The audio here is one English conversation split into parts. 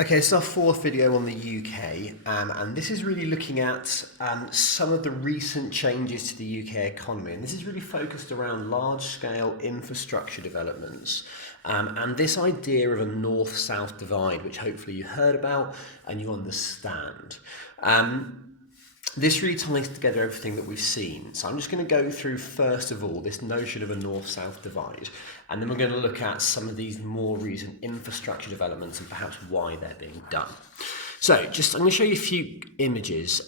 Okay, it's our fourth video on the UK, and this is really looking at some of the recent changes to the UK economy. And this is really focused around large-scale infrastructure developments and this idea of a north-south divide, which hopefully you heard about and you understand. This really ties together everything that we've seen. So I'm just going to go through, first of all, this notion of a north-south divide, and then we're going to look at some of these more recent infrastructure developments and perhaps why they're being done. So I'm going to show you a few images.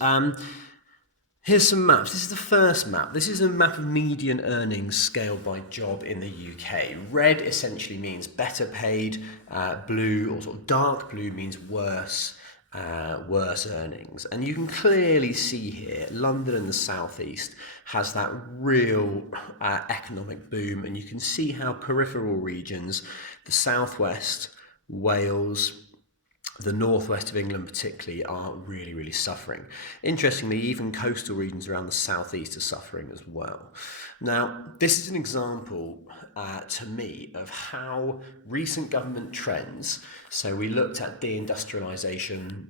Here's some maps. This is the first map. This is a map of median earnings scaled by job in the UK. Red essentially means better paid, blue or sort of dark blue means worse earnings. And you can clearly see here, London and the southeast has that real economic boom, and you can see how peripheral regions, the southwest, Wales, the northwest of England particularly, are really, really suffering. Interestingly, even coastal regions around the southeast are suffering as well. Now, this is an example to me of how recent government trends, so we looked at deindustrialisation,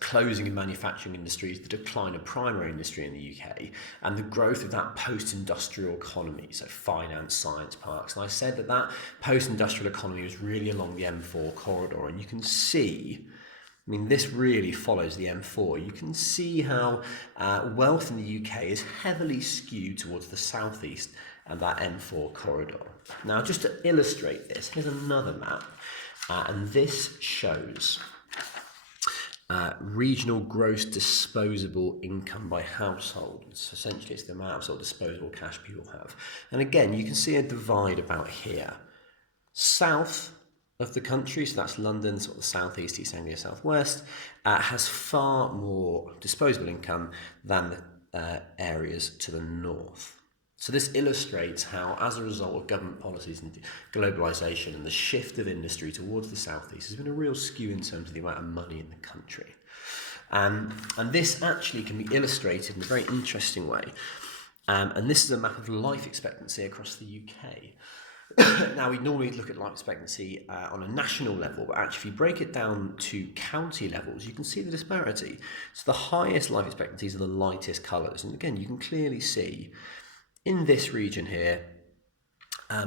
closing of manufacturing industries, the decline of primary industry in the UK, and the growth of that post-industrial economy, so finance, science parks. And I said that that post-industrial economy was really along the M4 corridor, and you can see, I mean, this really follows the M4. You can see how wealth in the UK is heavily skewed towards the southeast and that M4 corridor. Now, just to illustrate this, here's another map, and this shows regional gross disposable income by household. So essentially, it's the amount of sort of disposable cash people have. And again, you can see a divide about here. South of the country, so that's London, sort of the southeast, East Anglia, southwest, has far more disposable income than the areas to the north. So this illustrates how, as a result of government policies and globalisation and the shift of industry towards the southeast, there's been a real skew in terms of the amount of money in the country. And this actually can be illustrated in a very interesting way. And this is a map of life expectancy across the UK. Now, we normally look at life expectancy on a national level, but actually if you break it down to county levels, you can see the disparity. So the highest life expectancies are the lightest colours. And again, you can clearly see in this region here,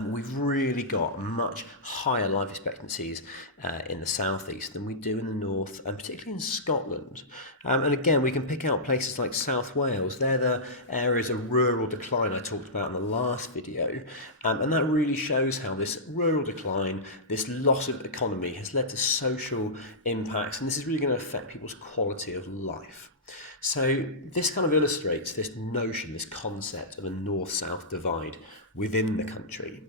we've really got much higher life expectancies in the southeast than we do in the north, and particularly in Scotland. And again, we can pick out places like South Wales. They're the areas of rural decline I talked about in the last video. And that really shows how this rural decline, this loss of economy, has led to social impacts, and this is really going to affect people's quality of life. So this kind of illustrates this notion, this concept of a north-south divide within the country.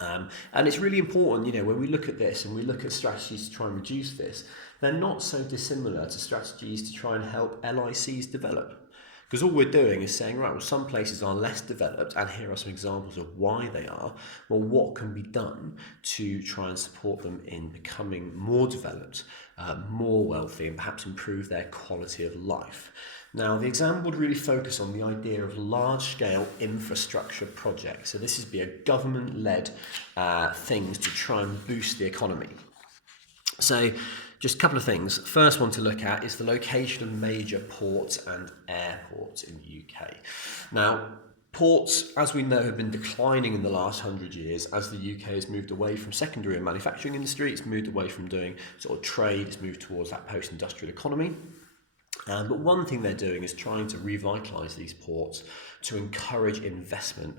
And it's really important, when we look at this and we look at strategies to try and reduce this, they're not so dissimilar to strategies to try and help LICs develop. Because all we're doing is saying, right, well, some places are less developed, and here are some examples of why they are. Well, what can be done to try and support them in becoming more developed, more wealthy, and perhaps improve their quality of life? Now, the exam would really focus on the idea of large-scale infrastructure projects. So this would be a government-led things to try and boost the economy. So just a couple of things. First one to look at is the location of major ports and airports in the UK. Now, ports, as we know, have been declining in the last 100 years as the UK has moved away from secondary and manufacturing industry. It's moved away from doing sort of trade. It's moved towards that post-industrial economy. But one thing they're doing is trying to revitalise these ports to encourage investment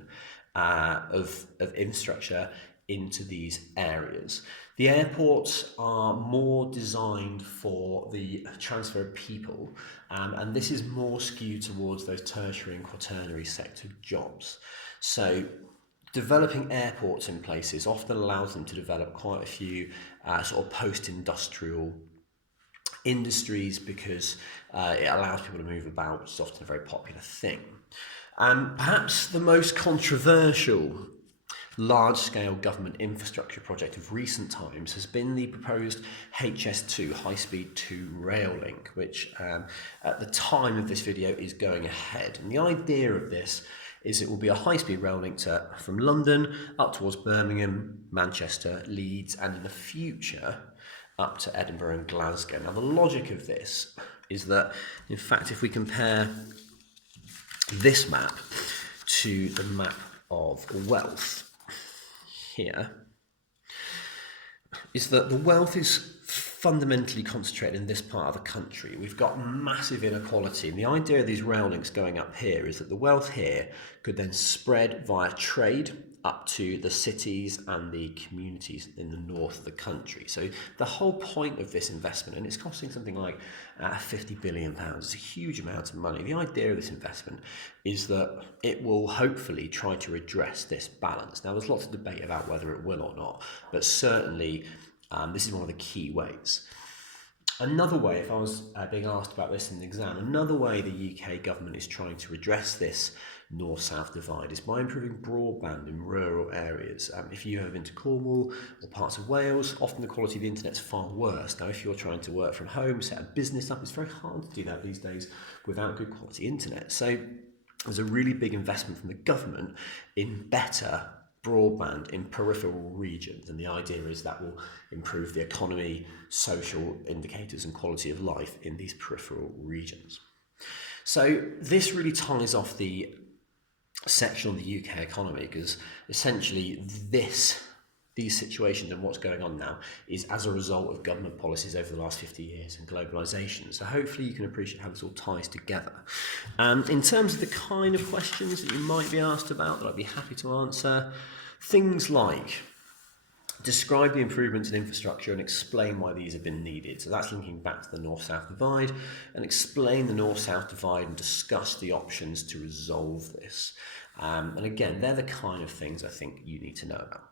of infrastructure into these areas. The airports are more designed for the transfer of people, and this is more skewed towards those tertiary and quaternary sector jobs. So developing airports in places often allows them to develop quite a few sort of post-industrial industries because it allows people to move about, which is often a very popular thing. Perhaps the most controversial large-scale government infrastructure project of recent times has been the proposed HS2, High-Speed 2 rail link, which at the time of this video is going ahead. And the idea of this is it will be a high-speed rail link from London up towards Birmingham, Manchester, Leeds, and in the future, up to Edinburgh and Glasgow. Now, the logic of this is that, in fact, if we compare this map to the map of wealth here, is that the wealth is fundamentally concentrated in this part of the country. We've got massive inequality, and the idea of these rail links going up here is that the wealth here could then spread via trade up to the cities and the communities in the north of the country. So the whole point of this investment, and it's costing something like £50 billion, it's a huge amount of money. The idea of this investment is that it will hopefully try to redress this balance. Now, there's lots of debate about whether it will or not, but certainly this is one of the key ways. Another way, if I was being asked about this in an exam, another way the UK government is trying to redress this north-south divide is by improving broadband in rural areas. If you have been to Cornwall or parts of Wales, often the quality of the internet is far worse. Now, if you're trying to work from home, set a business up, it's very hard to do that these days without good quality internet. So there's a really big investment from the government in better broadband in peripheral regions, and the idea is that will improve the economy, social indicators and quality of life in these peripheral regions. So this really ties off the section on the UK economy, because essentially these situations and what's going on now is as a result of government policies over the last 50 years and globalisation. So hopefully you can appreciate how this all ties together. In terms of the kind of questions that you might be asked about that I'd be happy to answer, things like describe the improvements in infrastructure and explain why these have been needed. So that's linking back to the north-south divide, and explain the north-south divide and discuss the options to resolve this. And again, they're the kind of things I think you need to know about.